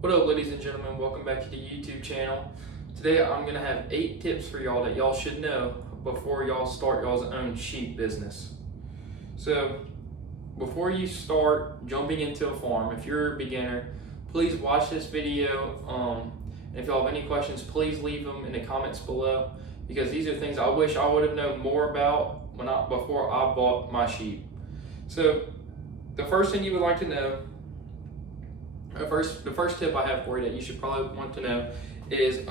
What up, ladies and gentlemen? Welcome back to the YouTube channel. Today I'm going to have 8 tips for y'all that y'all should know before y'all start y'all's own sheep business. So before you start jumping into a farm, if you're a beginner, please watch this video. And if y'all have any questions, please leave them in the comments below, because these are things I wish I would have known more about before I bought my sheep. So the first thing you would like to know, the first tip I have for you that you should probably want to know is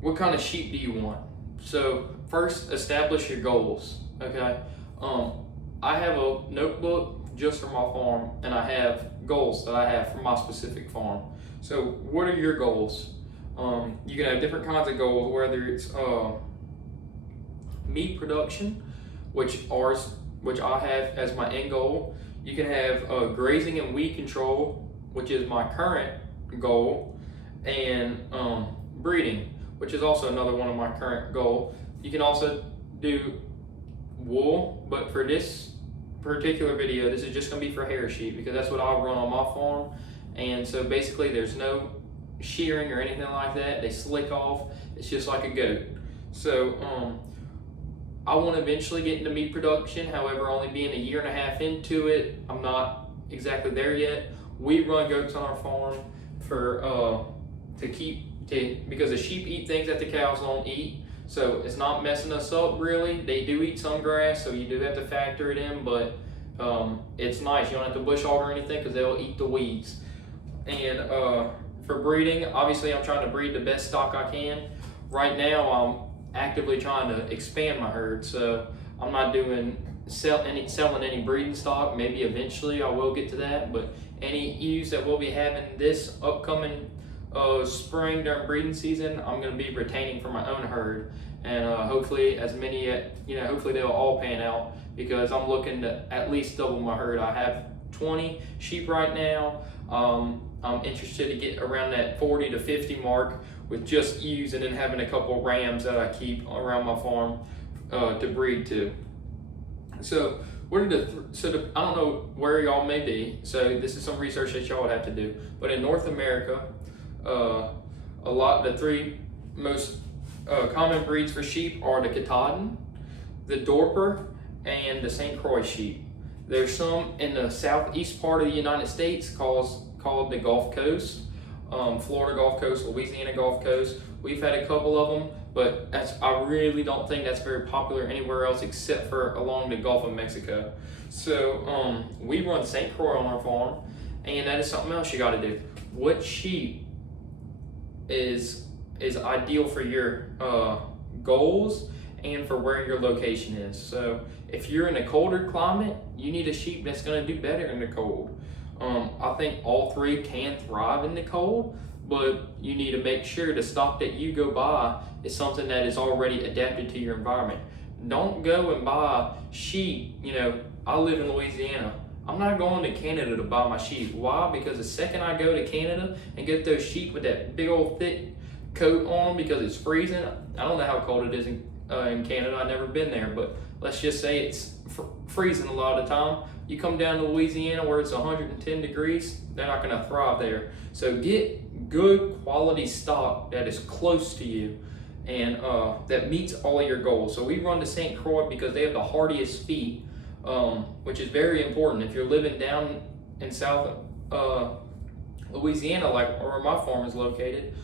what kind of sheep do you want? So first, establish your goals. Okay, I have a notebook just for my farm, and I have goals that I have for my specific farm. So what are your goals? You can have different kinds of goals, whether it's meat production, which I have as my end goal. You can have grazing and weed control, which is my current goal, and breeding, which is also another one of my current goal. You can also do wool, but for this particular video, this is just going to be for hair sheep, because that's what I run on my farm. And so basically there's no shearing or anything like that. They slick off. It's just like a goat. So I want to eventually get into meat production. However, only being a year and a half into it, I'm not exactly there yet. We run goats on our farm because the sheep eat things that the cows don't eat. So it's not messing us up really. They do eat some grass, so you do have to factor it in, but it's nice. You don't have to bush hog or anything because they'll eat the weeds. And for breeding, obviously I'm trying to breed the best stock I can. Right now I'm actively trying to expand my herd, so I'm not selling any breeding stock. Maybe eventually I will get to that, but any ewes that we'll be having this upcoming spring during breeding season, I'm going to be retaining for my own herd, and hopefully hopefully they'll all pan out, because I'm looking to at least double my herd. I have 20 sheep right now. I'm interested to get around that 40 to 50 mark with just ewes, and then having a couple rams that I keep around my farm to breed to. So I don't know where y'all may be, so this is some research that y'all would have to do. But in North America, the 3 most common breeds for sheep are the Katahdin, the Dorper, and the St. Croix sheep. There's some in the southeast part of the United States called the Gulf Coast. Florida Gulf Coast, Louisiana Gulf Coast. We've had a couple of them, but I really don't think that's very popular anywhere else except for along the Gulf of Mexico. So we run St. Croix on our farm, and that is something else you got to do. What sheep is ideal for your goals and for where your location is? So if you're in a colder climate, you need a sheep that's going to do better in the cold. I think all 3 can thrive in the cold, but you need to make sure the stock that you go buy is something that is already adapted to your environment. Don't go and buy sheep. I live in Louisiana. I'm not going to Canada to buy my sheep. Why? Because the second I go to Canada and get those sheep with that big old thick coat on them because it's freezing. I don't know how cold it is in Canada. I've never been there, but let's just say it's freezing a lot of the time. You come down to Louisiana where it's 110 degrees, they're not going to thrive there. So get good quality stock that is close to you and that meets all of your goals. So we run the St. Croix because they have the hardiest feet, which is very important. If you're living down in South Louisiana, like where my farm is located,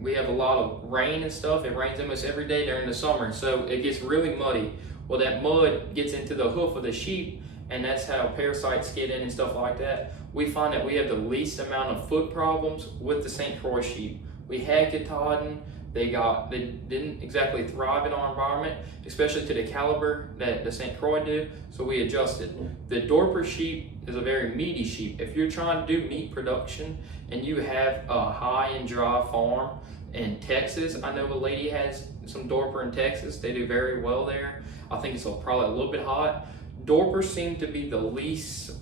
we have a lot of rain and stuff. It rains almost every day during the summer, so it gets really muddy. Well, that mud gets into the hoof of the sheep, and that's how parasites get in and stuff like that. We find that we have the least amount of foot problems with the St. Croix sheep. We had Katahdin. They didn't exactly thrive in our environment, especially to the caliber that the St. Croix do, so we adjusted. The Dorper sheep is a very meaty sheep. If you're trying to do meat production and you have a high and dry farm in Texas, I know a lady has some Dorper in Texas. They do very well there. I think it's probably a little bit hot. Dorpers seem to be the least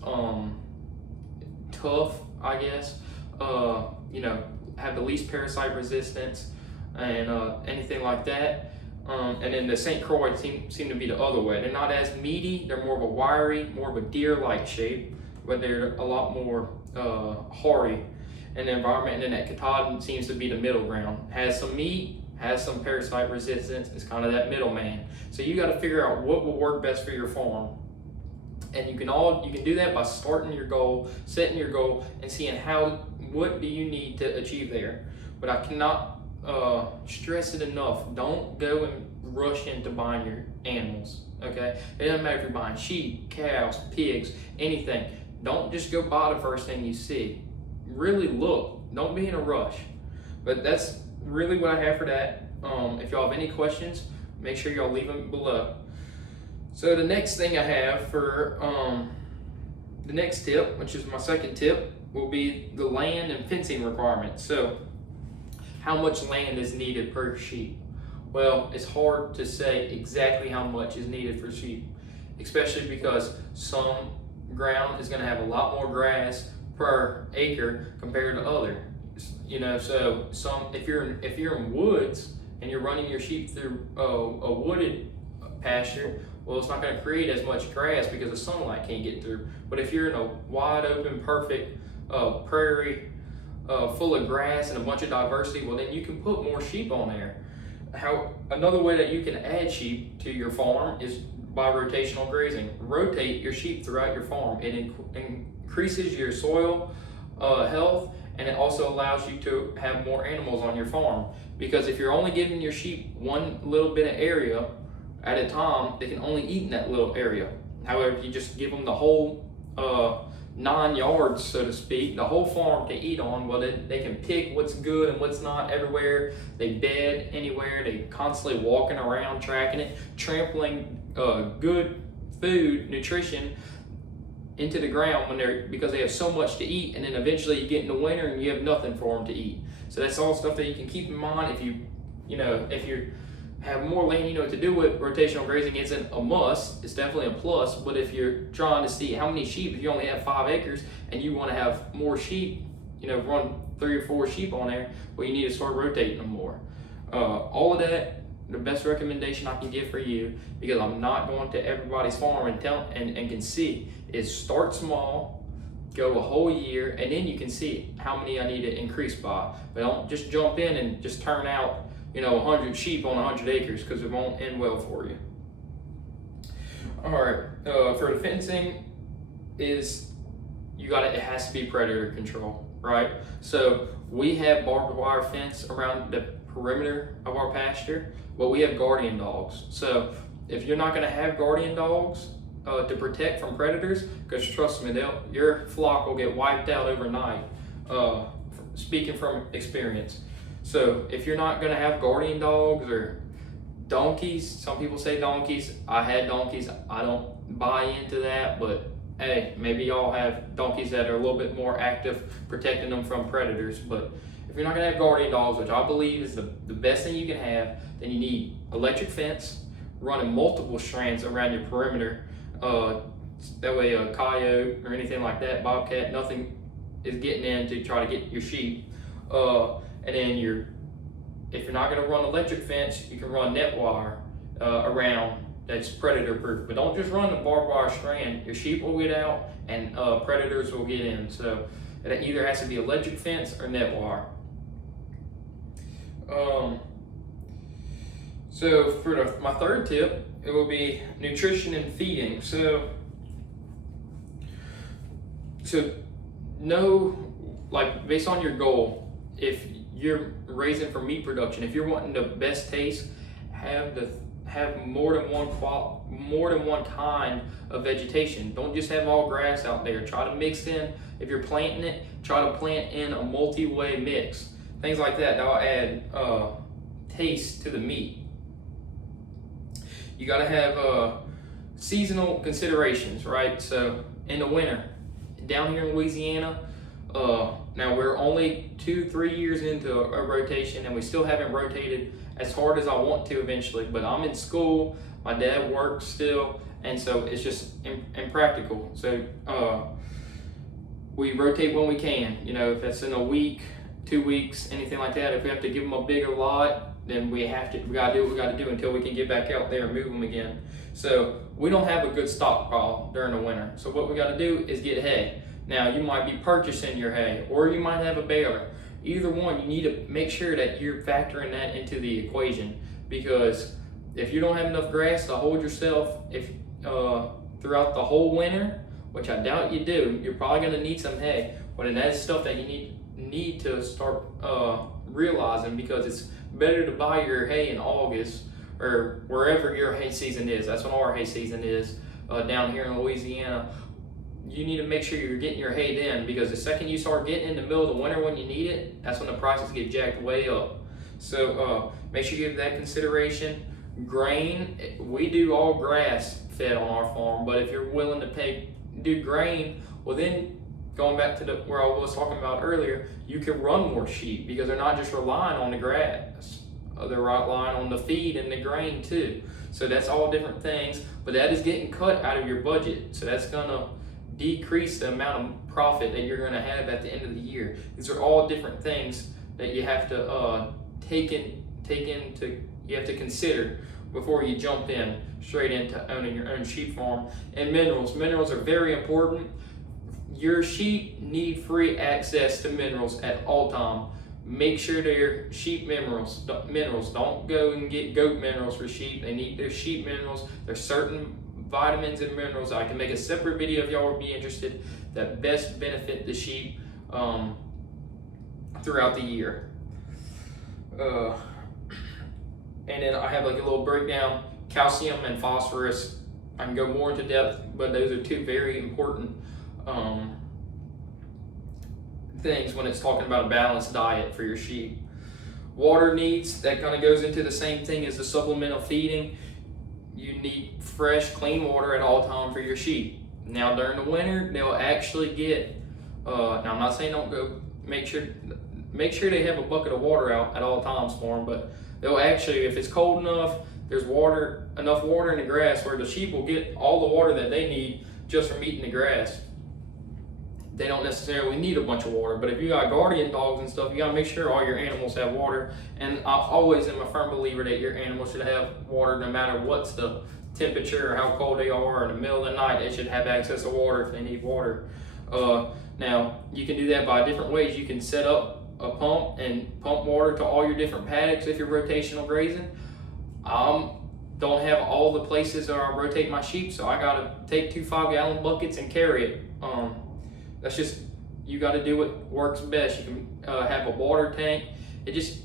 tough, I guess. Have the least parasite resistance and anything like that. And then the St. Croix seem to be the other way. They're not as meaty. They're more of a wiry, more of a deer-like shape, but they're a lot more hardy in the environment, and then that Katahdin seems to be the middle ground. Has some meat, has some parasite resistance. It's kind of that middleman. So you got to figure out what will work best for your farm. And you can do that by starting your goal, setting your goal, and seeing what do you need to achieve there. But I cannot stress it enough. Don't go and rush into buying your animals. Okay, it doesn't matter if you're buying sheep, cows, pigs, anything. Don't just go buy the first thing you see. Really look. Don't be in a rush. But that's really what I have for that. If y'all have any questions, make sure y'all leave them below. So the next thing I have for the next tip, which is my second tip, will be the land and fencing requirements. So how much land is needed per sheep? Well, it's hard to say exactly how much is needed for sheep, especially because some ground is going to have a lot more grass per acre compared to other. So if you're in woods and you're running your sheep through a wooded pasture, well, it's not going to create as much grass because the sunlight can't get through. But if you're in a wide open, perfect prairie full of grass and a bunch of diversity, well, then you can put more sheep on there. Another way that you can add sheep to your farm is by rotational grazing. Rotate your sheep throughout your farm. It increases your soil health, and it also allows you to have more animals on your farm. Because if you're only giving your sheep one little bit of area at a time, they can only eat in that little area. However, if you just give them the whole 9 yards, so to speak, the whole farm to eat on, well, they can pick what's good and what's not everywhere. They bed anywhere. They constantly walking around, tracking it, trampling good food, nutrition into the ground because they have so much to eat, and then eventually you get in the winter and you have nothing for them to eat. So that's all stuff that you can keep in mind. If you have more land you know what to do with, rotational grazing isn't a must. It's definitely a plus. But if you're trying to see how many sheep, if you only have 5 acres and you want to have more sheep, run 3 or 4 sheep on there, well, you need to start rotating them more. All of that, the best recommendation I can give for you, because I'm not going to everybody's farm and can see, is start small, go a whole year, and then you can see how many I need to increase by. But don't just jump in and just turn out 100 sheep on 100 acres, because it won't end well for you. All right, for the fencing it has to be predator control, right? So we have barbed wire fence around the perimeter of our pasture, but we have guardian dogs. So if you're not gonna have guardian dogs to protect from predators, because trust me, your flock will get wiped out overnight, speaking from experience. So if you're not gonna have guardian dogs or donkeys, some people say donkeys, I had donkeys, I don't buy into that, but hey, maybe y'all have donkeys that are a little bit more active protecting them from predators. But if you're not gonna have guardian dogs, which I believe is the best thing you can have, then you need electric fence, running multiple strands around your perimeter. That way a coyote or anything like that, bobcat, nothing is getting in to try to get your sheep. And then if you're not going to run electric fence, you can run net wire around that's predator proof. But don't just run the barbed wire strand. Your sheep will get out and predators will get in. So it either has to be electric fence or net wire. So for my third tip, it will be nutrition and feeding. So know, like, based on your goal, if you're raising for meat production, if you're wanting the best taste, have more than one kind of vegetation. Don't just have all grass out there. Try to mix in, if you're planting it, try to plant in a multi-way mix. Things like that, that'll add taste to the meat. You gotta have seasonal considerations, right? So in the winter, down here in Louisiana, now we're only 2-3 years into a rotation, and we still haven't rotated as hard as I want to eventually, but I'm in school, my dad works still, and so it's just impractical. So we rotate when we can, if that's in a week, 2 weeks, anything like that. If we have to give them a bigger lot, then we gotta do what we gotta do until we can get back out there and move them again. So we don't have a good stockpile during the winter. So what we gotta do is get hay. Now you might be purchasing your hay, or you might have a baler. Either one, you need to make sure that you're factoring that into the equation, because if you don't have enough grass to hold yourself throughout the whole winter, which I doubt you do, you're probably going to need some hay. But that's stuff that you need to start realizing, because it's better to buy your hay in August or wherever your hay season is. That's when our hay season is down here in Louisiana. You need to make sure you're getting your hay then, because the second you start getting in the middle of the winter when you need it, that's when the prices get jacked way up. So make sure you give that consideration. Grain, we do all grass fed on our farm, but if you're willing to do grain, well then, going back to where I was talking about earlier, you can run more sheep, because they're not just relying on the grass, they're relying on the feed and the grain too. So that's all different things, but that is getting cut out of your budget. So that's gonna decrease the amount of profit that you're gonna have at the end of the year. These are all different things that you have to you have to consider before you jump straight into owning your own sheep farm. And minerals are very important. Your sheep need free access to minerals at all time. Make sure they're sheep minerals. Don't go and get goat minerals for sheep. They need their sheep minerals. There's certain vitamins and minerals. I can make a separate video if y'all would be interested, that best benefit the sheep throughout the year. And then I have like a little breakdown, calcium and phosphorus. I can go more into depth, but those are two very important things when it's talking about a balanced diet for your sheep. Water needs, that kind of goes into the same thing as the supplemental feeding. You need fresh, clean water at all times for your sheep. Now during the winter, they'll actually get, now I'm not saying don't go, make sure they have a bucket of water out at all times for them, but they'll actually, if it's cold enough, there's enough water in the grass where the sheep will get all the water that they need just from eating the grass. They don't necessarily need a bunch of water, but if you got guardian dogs and stuff, you gotta make sure all your animals have water. And I always am a firm believer that your animals should have water no matter what's the temperature or how cold they are, or in the middle of the night, they should have access to water if they need water. Now, you can do that by different ways. You can set up a pump and pump water to all your different paddocks if you're rotational grazing. Don't have all the places where I rotate my sheep, so I gotta take 2 5-gallon buckets and carry it. That's just, you gotta do what works best. You can have a water tank. It just,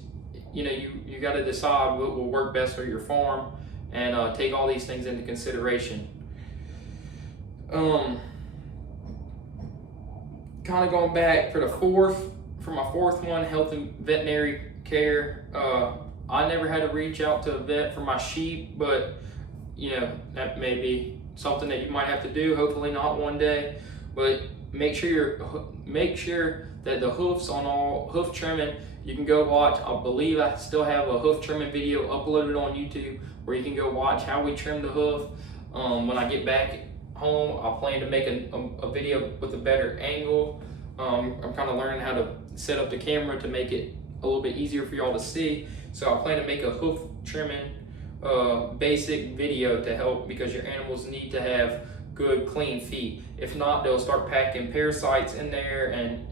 you gotta decide what will work best for your farm, and take all these things into consideration. Kind of going back for my fourth one, health and veterinary care. I never had to reach out to a vet for my sheep, but that may be something that you might have to do. Hopefully not one day, but make sure that the hoofs on all hoof trimming, you can go watch. I believe I still have a hoof trimming video uploaded on YouTube where you can go watch how we trim the hoof. When I get back home, I plan to make a video with a better angle. I'm kind of learning how to set up the camera to make it a little bit easier for y'all to see. So I plan to make a hoof trimming basic video to help, because your animals need to have good clean feet. If not, they'll start packing parasites in there, and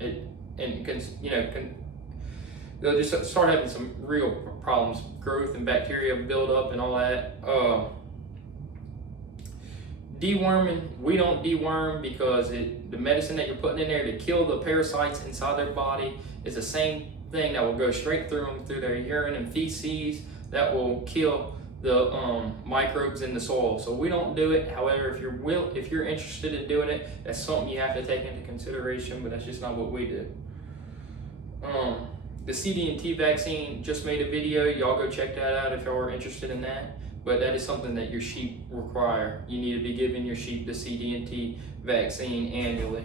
they'll just start having some real problems, growth and bacteria build up and all that. Deworming, we don't deworm, because the medicine that you're putting in there to kill the parasites inside their body is the same thing that will go straight through them, through their urine and feces, that will kill the microbes in the soil. So we don't do it. However, if you're interested in doing it, that's something you have to take into consideration, but that's just not what we do. The CD&T vaccine, just made a video. Y'all go check that out if y'all are interested in that. But that is something that your sheep require. You need to be giving your sheep the CD&T vaccine annually.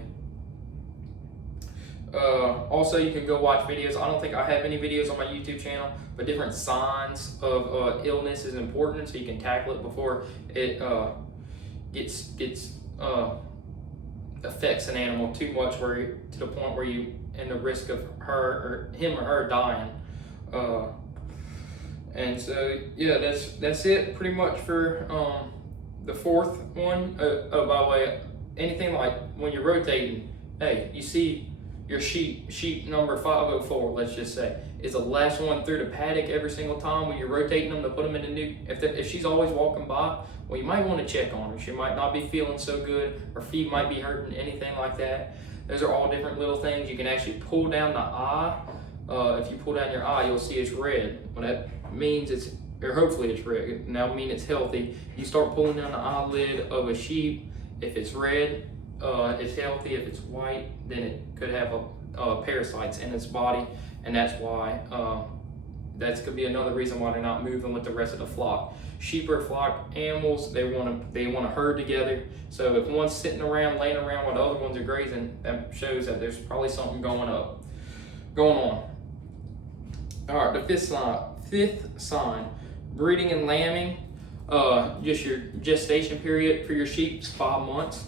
Also, you can go watch videos. I don't think I have any videos on my YouTube channel, but different signs of illness is important, so you can tackle it before it affects an animal too much, to the point where you in the risk of him or her dying. And so yeah, that's it pretty much for the fourth one. By the way, anything like when you're rotating, hey, you see your sheep number 504, let's just say, is the last one through the paddock every single time when you're rotating them to put them in the new, if she's always walking by, well, you might want to check on her. She might not be feeling so good, her feet might be hurting, anything like that. Those are all different little things. You can actually pull down the eye. If you pull down your eye, you'll see it's red. Well, that means it's, or hopefully it's red. Now mean it's healthy. You start pulling down the eyelid of a sheep. If it's red, it's healthy. If it's white, then it could have parasites in its body, and that's why. That could be another reason why they're not moving with the rest of the flock. Sheep are flock animals. They want to herd together. So if one's sitting around, laying around while the other ones are grazing, that shows that there's probably something going on. All right, the fifth sign, breeding and lambing. Just your gestation period for your sheep is 5 months.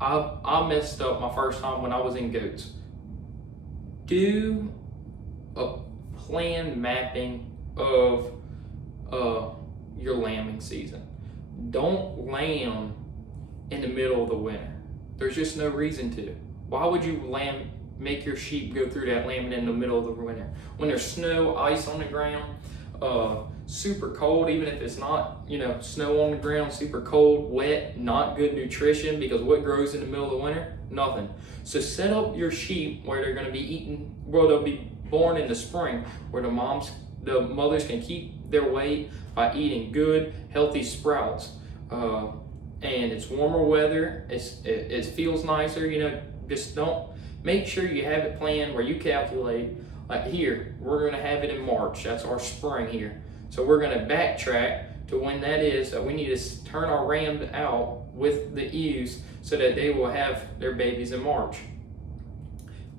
I messed up my first time when I was in goats. Do a planned mapping of your lambing season. Don't lamb in the middle of the winter. There's just no reason to. Why would you make your sheep go through that lambing in the middle of the winter? When there's snow, ice on the ground, super cold, even if it's not, snow on the ground, super cold, wet, not good nutrition, because what grows in the middle of the winter? Nothing. So set up your sheep where they're going to be they'll be born in the spring, where the mothers can keep their weight by eating good, healthy sprouts. And it's warmer weather, it feels nicer, just don't, make sure you have it planned where you calculate, like here, we're gonna have it in March, that's our spring here. So we're gonna backtrack to when that is, we need to turn our rams out with the ewes so that they will have their babies in March.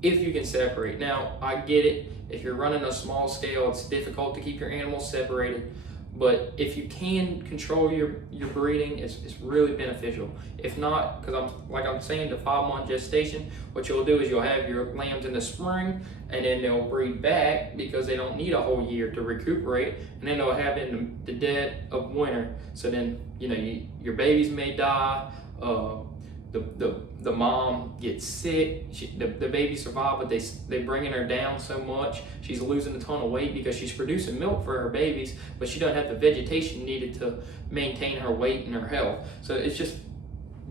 If you can separate. Now, I get it, if you're running a small scale, it's difficult to keep your animals separated, but if you can control your breeding, it's really beneficial. If not, because I'm saying, the 5 month gestation, what you'll do is you'll have your lambs in the spring, and then they'll breed back because they don't need a whole year to recuperate, and then they'll have it in the dead of winter. So then, your babies may die, the mom gets sick, the baby survived, but they bringing her down so much, she's losing a ton of weight because she's producing milk for her babies, but she doesn't have the vegetation needed to maintain her weight and her health. So it's just,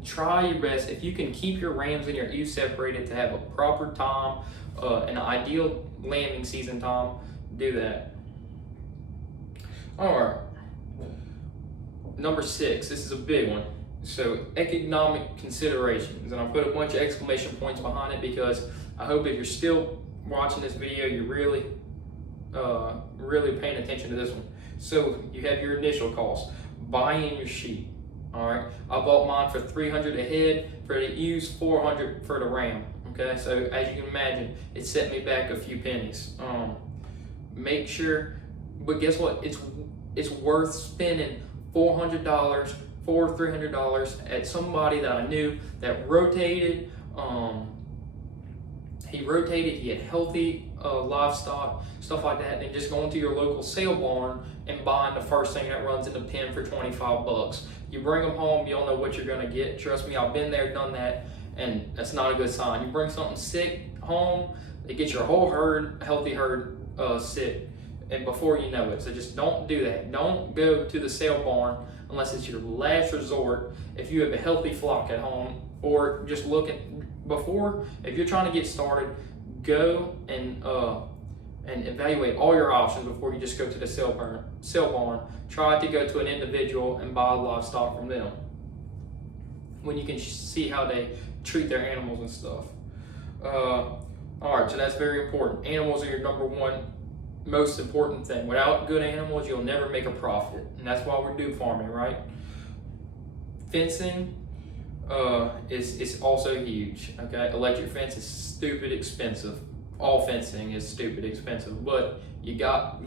try your best. If you can keep your rams and your ewes separated to have a proper time, an ideal lambing season time, do that. All right, number 6, this is a big one. So economic considerations, and I'll put a bunch of exclamation points behind it because I hope if you're still watching this video, you're really paying attention to this one. So you have your initial cost, buying your sheep. All right, I bought mine for $300 a head, for the ewes $400 for the ram. Okay, so as you can imagine, it set me back a few pennies. Make sure, but guess what? It's worth spending $400. $300 at somebody that I knew that rotated. He had healthy livestock, stuff like that, and just going to your local sale barn and buying the first thing that runs in the pen for 25 bucks. You bring them home, you don't know what you're gonna get. Trust me, I've been there, done that, and that's not a good sign. You bring something sick home, it gets your whole healthy herd sick, and before you know it. So just don't do that. Don't go to the sale barn unless it's your last resort. If you have a healthy flock at home, or just looking before, if you're trying to get started, go and evaluate all your options before you just go to the sale barn. Try to go to an individual and buy livestock from them when you can see how they treat their animals and stuff. All right, so that's very important. Animals are your number one most important thing. Without good animals, you'll never make a profit, and that's why we do farming, right? Fencing is also huge. Okay, electric fence is stupid expensive. All fencing is stupid expensive, but you got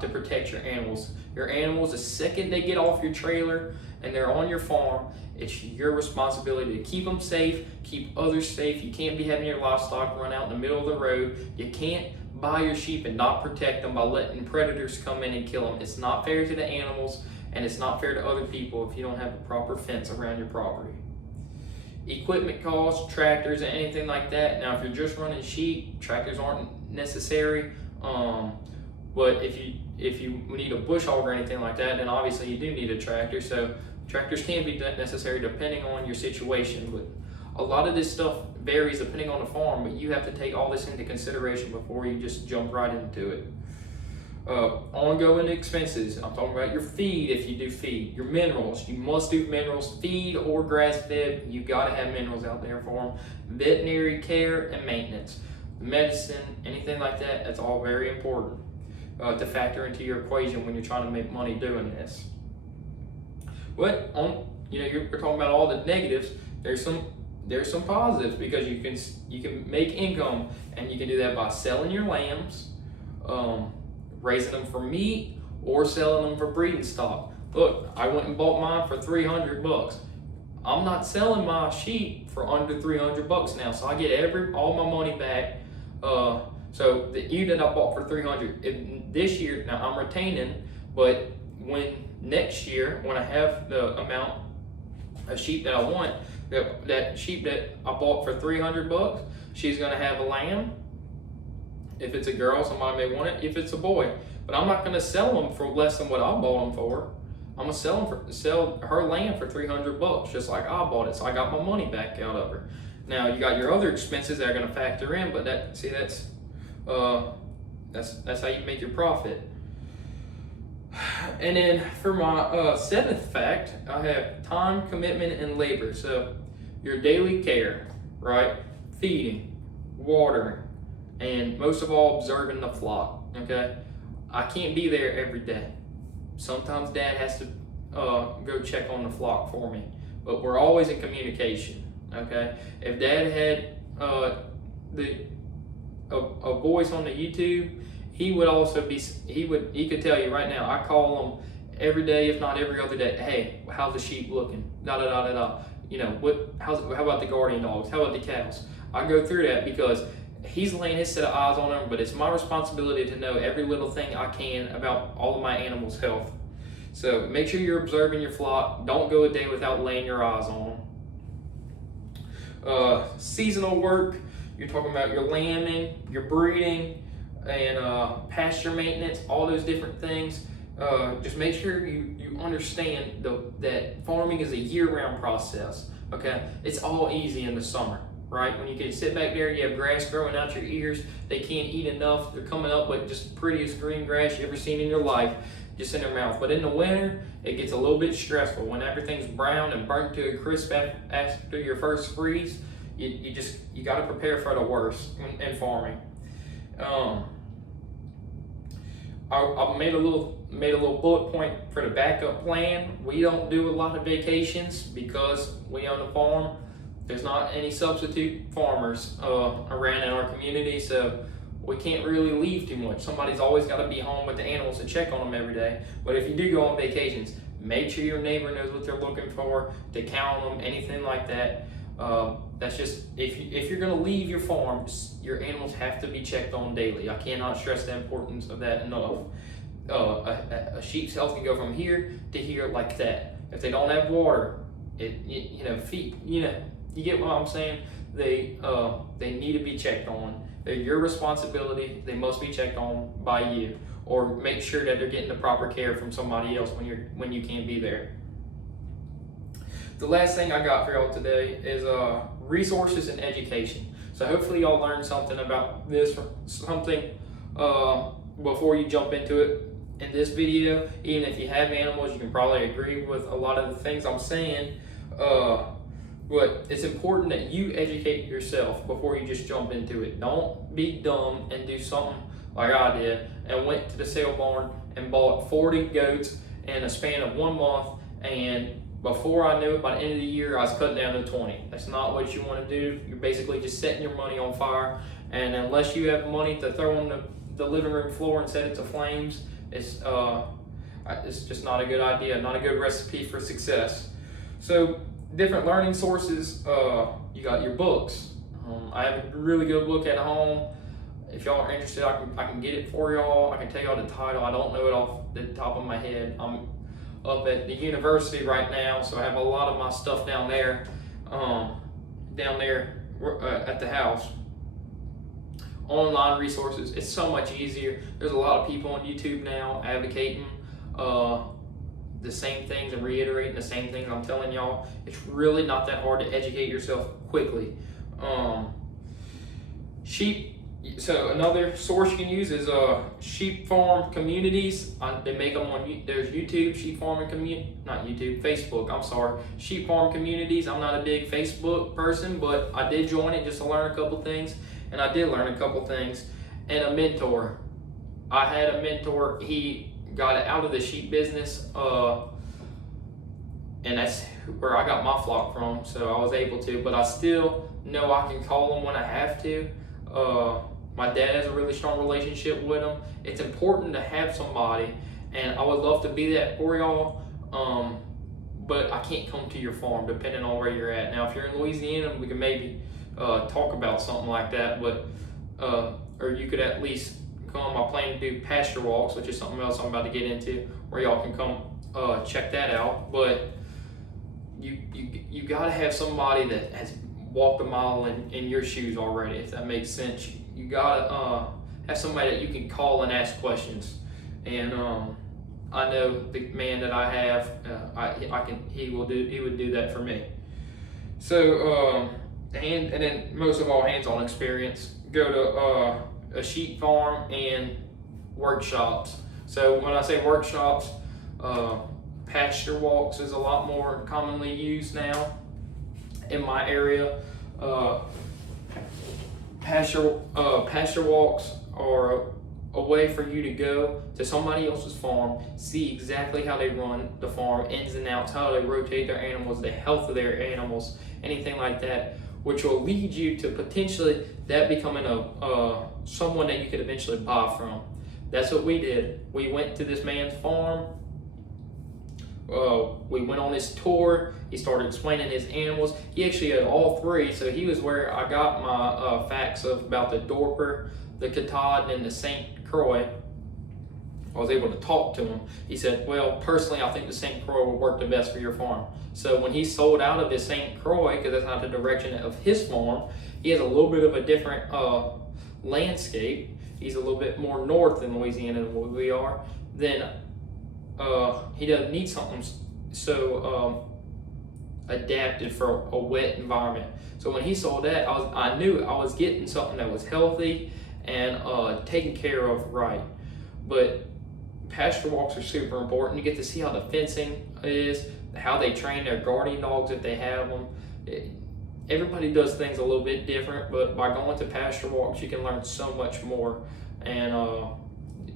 to protect your animals. Your animals, the second they get off your trailer and they're on your farm, it's your responsibility to keep them safe, keep others safe. You can't be having your livestock run out in the middle of the road. You can't buy your sheep and not protect them by letting predators come in and kill them. It's not fair to the animals, and it's not fair to other people if you don't have a proper fence around your property. equipment costs, tractors, and anything like that. Now, if you're just running sheep, tractors aren't necessary. But if you need a bush hog or anything like that, then obviously you do need a tractor. So tractors can be necessary depending on your situation. But a lot of this stuff varies depending on the farm, but you have to take all this into consideration before you just jump right into it. Ongoing expenses. I'm talking about your feed if you do feed. Your minerals. You must do minerals, feed or grass fed. You got to have minerals out there for them. Veterinary care and maintenance. Medicine, anything like that, that's all very important to factor into your equation when you're trying to make money doing this. But you're talking about all the negatives. There's some positives because you can make income, and you can do that by selling your lambs, raising them for meat, or selling them for breeding stock. Look, I went and bought mine for $300. I'm not selling my sheep for under $300 now, so I get all my money back. So the unit I bought for $300 this year, now I'm retaining, but next year when I have the amount of sheep that I want, that sheep that I bought for $300, she's gonna have a lamb. If it's a girl, somebody may want it. If it's a boy, but I'm not gonna sell them for less than what I bought them for. I'm gonna sell her lamb for $300, just like I bought it. So I got my money back out of her. Now you got your other expenses that are gonna factor in, but that's how you make your profit. And then for my seventh fact, I have time, commitment, and labor. So your daily care, right? Feeding, watering, and most of all, observing the flock, okay? I can't be there every day. Sometimes Dad has to go check on the flock for me, but we're always in communication, okay? If Dad had a voice on the YouTube, he could tell you right now, I call him every day, if not every other day. Hey, how's the sheep looking? Da da da da da. How about the guardian dogs? How about the cows? I go through that because he's laying his set of eyes on them, but it's my responsibility to know every little thing I can about all of my animals' health. So make sure you're observing your flock. Don't go a day without laying your eyes on them. Seasonal work, you're talking about your lambing, your breeding, and pasture maintenance, all those different things. Just make sure you understand that farming is a year-round process, okay? It's all easy in the summer, right? When you can sit back there, you have grass growing out your ears, they can't eat enough, they're coming up with just the prettiest green grass you ever seen in your life, just in their mouth. But in the winter, it gets a little bit stressful. When everything's brown and burnt to a crisp after your first freeze, you got to prepare for the worst in farming. I made a little bullet point for the backup plan. We don't do a lot of vacations because we own a farm. There's not any substitute farmers around in our community, so we can't really leave too much. Somebody's always got to be home with the animals to check on them every day. But if you do go on vacations, make sure your neighbor knows what they're looking for, to count them, anything like that. That's just, if you're going to leave your farm, your animals have to be checked on daily. I cannot stress the importance of that enough. A sheep's health can go from here to here like that. If they don't have water, feed, you get what I'm saying? They need to be checked on. They're your responsibility. They must be checked on by you, or make sure that they're getting the proper care from somebody else when you can't be there. The last thing I got for y'all today is resources and education. So hopefully y'all learned something about this, before you jump into it in this video. Even if you have animals, you can probably agree with a lot of the things I'm saying. But it's important that you educate yourself before you just jump into it. Don't be dumb and do something like I did and went to the sale barn and bought 40 goats in a span of 1 month, and before I knew it, by the end of the year, I was cutting down to 20. That's not what you want to do. You're basically just setting your money on fire, and unless you have money to throw on the living room floor and set it to flames, it's just not a good idea, not a good recipe for success. So different learning sources, you got your books. I have a really good book at home. If y'all are interested, I can get it for y'all. I can tell y'all the title. I don't know it off the top of my head. I'm up at the university right now, so I have a lot of my stuff down there. down there at the house. Online resources, it's so much easier. There's a lot of people on YouTube now advocating the same things and reiterating the same things I'm telling y'all. It's really not that hard to educate yourself quickly. Sheep. So another source you can use is sheep farm communities. They make them on, there's YouTube, sheep farming community, not YouTube, Facebook, I'm sorry. Sheep farm communities. I'm not a big Facebook person, but I did join it just to learn a couple things, and I did learn a couple things. And a mentor. I had a mentor, he got out of the sheep business, and that's where I got my flock from, so I was able to, but I still know I can call them when I have to. My dad has a really strong relationship with him. It's important to have somebody, and I would love to be that for y'all, but I can't come to your farm depending on where you're at. Now, if you're in Louisiana, we can maybe talk about something like that, but or you could at least come. I plan to do pasture walks, which is something else I'm about to get into, where y'all can come check that out. But you got to have somebody that has walked a mile in your shoes already, if that makes sense. You gotta have somebody that you can call and ask questions. And I know the man that I have, he would do that for me. So and then most of all, hands-on experience. Go to a sheep farm and workshops. So when I say workshops, pasture walks is a lot more commonly used now in my area. Pasture walks are a way for you to go to somebody else's farm, see exactly how they run the farm, ins and outs, how they rotate their animals, the health of their animals, anything like that, which will lead you to potentially that becoming someone that you could eventually buy from. That's what we did. We went to this man's farm. We went on this tour. He started explaining his animals. He actually had all three, so he was where I got my facts about the Dorper, the Katahdin, and the St. Croix. I was able to talk to him. He said, well, personally, I think the St. Croix will work the best for your farm. So when he sold out of his St. Croix, because that's not the direction of his farm, he has a little bit of a different landscape. He's a little bit more north in Louisiana than what we are. Then he doesn't need something so adapted for a wet environment. So when he sold that, I knew I was getting something that was healthy and taken care of right. But pasture walks are super important. You get to see how the fencing is, how they train their guardian dogs if they have them. Everybody does things a little bit different, but by going to pasture walks, you can learn so much more. And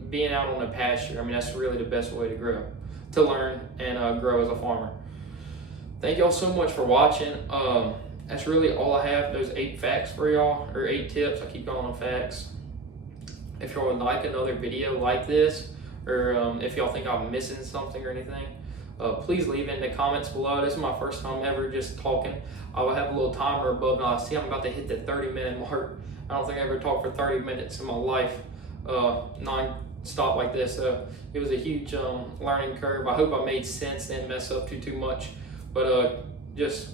being out on the pasture, I mean, that's really the best way to learn and grow as a farmer. Thank y'all so much for watching. That's really all I have. Those 8 facts for y'all, or 8 tips. I keep calling them facts. If y'all would like another video like this, or if y'all think I'm missing something or anything, please leave in the comments below. This is my first time ever just talking. I will have a little timer above. Now I see I'm about to hit the 30-minute mark. I don't think I ever talked for 30 minutes in my life, non-stop like this. So it was a huge learning curve. I hope I made sense, didn't mess up too much. But just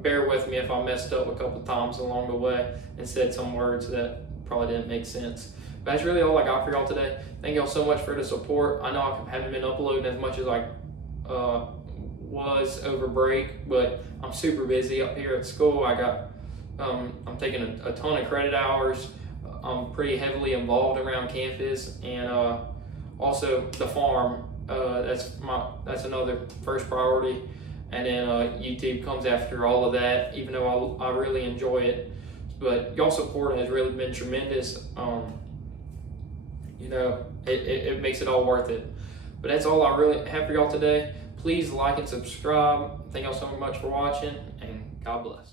bear with me if I messed up a couple times along the way and said some words that probably didn't make sense. But that's really all I got for y'all today. Thank y'all so much for the support. I know I haven't been uploading as much as I was over break, but I'm super busy up here at school. I got I'm taking a ton of credit hours. I'm pretty heavily involved around campus, and also the farm. That's another first priority, and then YouTube comes after all of that. Even though I really enjoy it, but y'all support has really been tremendous. You know, it makes it all worth it. But that's all I really have for y'all today. Please like and subscribe. Thank y'all so much for watching, and God bless.